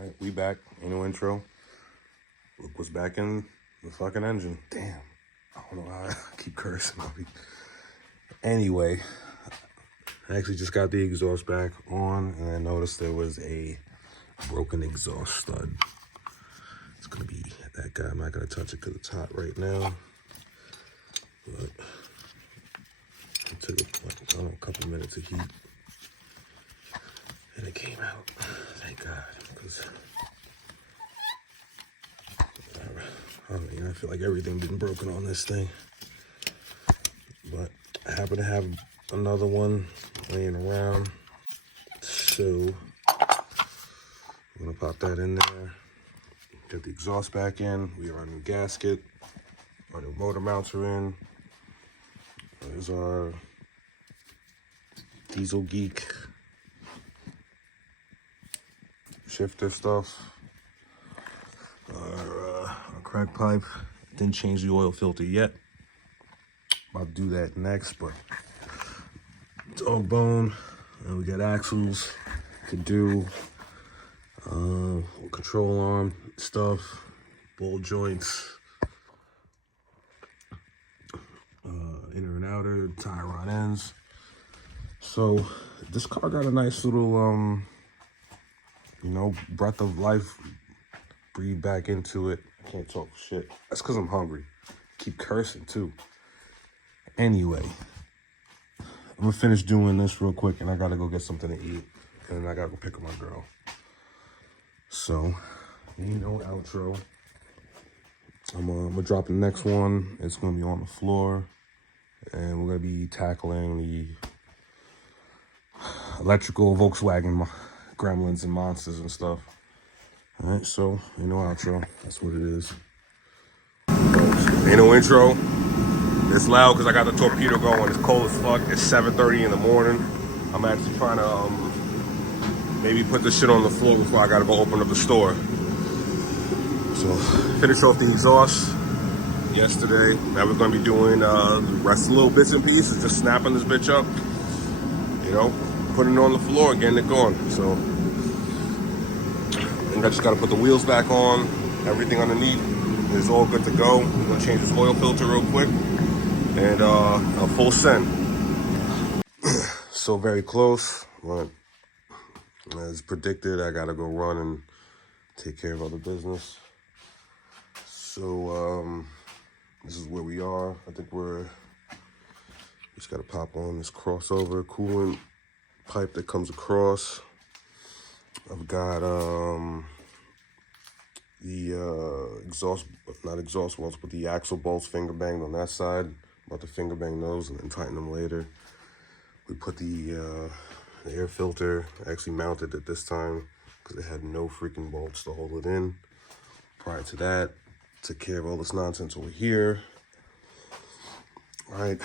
Alright, we back. Ain't no intro. Look what's back in the fucking engine. Damn. I don't know how I keep cursing. Anyway, I actually just got the exhaust back on, and I noticed there was a broken exhaust stud. It's gonna be that guy. I'm not gonna touch it because it's hot right now. But it took a couple minutes of heat, and it came out. Thank God, because I feel like everything been broken on this thing. But I happen to have another one laying around, so I'm gonna pop that in there. Get the exhaust back in. We are on a new gasket. Our new motor mounts are in. There's our Diesel Geek shifter stuff. Our crack pipe. Didn't change the oil filter yet. About to do that next, but dog bone. And we got axles to do. Control arm stuff. Ball joints. Inner and outer, tie rod ends. So this car got a nice little, breath of life breathe back into it. I can't talk shit. That's because I'm hungry. Keep cursing too. Anyway, I'm gonna finish doing this real quick, and I gotta go get something to eat, and then I gotta go pick up my girl. So, no outro. I'm gonna drop the next one. It's gonna be on the floor, and we're gonna be tackling the electrical Volkswagen gremlins and monsters and stuff. All right, so ain't no outro. That's what it is. Ain't no intro. It's loud because I got the torpedo going. It's cold as fuck. It's 7:30 in the morning. I'm actually trying to maybe put this shit on the floor before I gotta go open up the store. So finish off the exhaust yesterday. Now we're gonna be doing the rest of the little bits and pieces, just snapping this bitch up, putting it on the floor and getting it going. So I just gotta put the wheels back on, everything underneath is all good to go. We're gonna change this oil filter real quick, and a full send. So very close, but as predicted, I gotta go run and take care of other business. So this is where we are. I think just gotta pop on this crossover coolant pipe that comes across. I've got the not exhaust bolts, but the axle bolts finger banged on that side. About to finger bang those and then tighten them later. We put the air filter, I actually mounted it this time because it had no freaking bolts to hold it in. Prior to that, took care of all this nonsense over here. All right,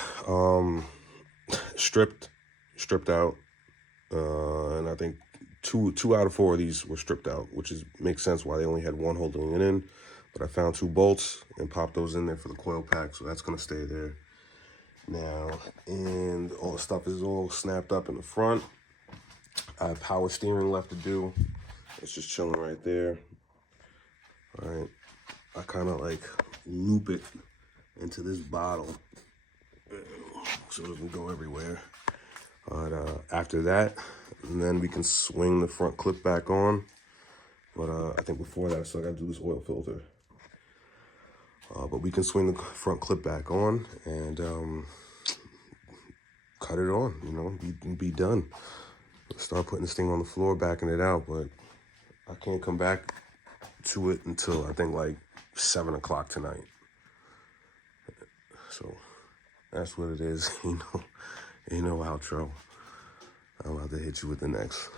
stripped out, and I think two out of 4 of these were stripped out, which makes sense why they only had one holding it in. But I found 2 bolts and popped those in there for the coil pack, so that's gonna stay there now. And all the stuff is all snapped up in the front. I have power steering left to do. It's just chilling right there. All right, I kind of like loop it into this bottle so it doesn't go everywhere. But after that, and then we can swing the front clip back on. But I think before that, I still gotta do this oil filter. But we can swing the front clip back on and cut it on, be done. Start putting this thing on the floor, backing it out, but I can't come back to it until I think like 7 o'clock tonight. So that's what it is. Ain't no outro. I'm about to hit you with the next.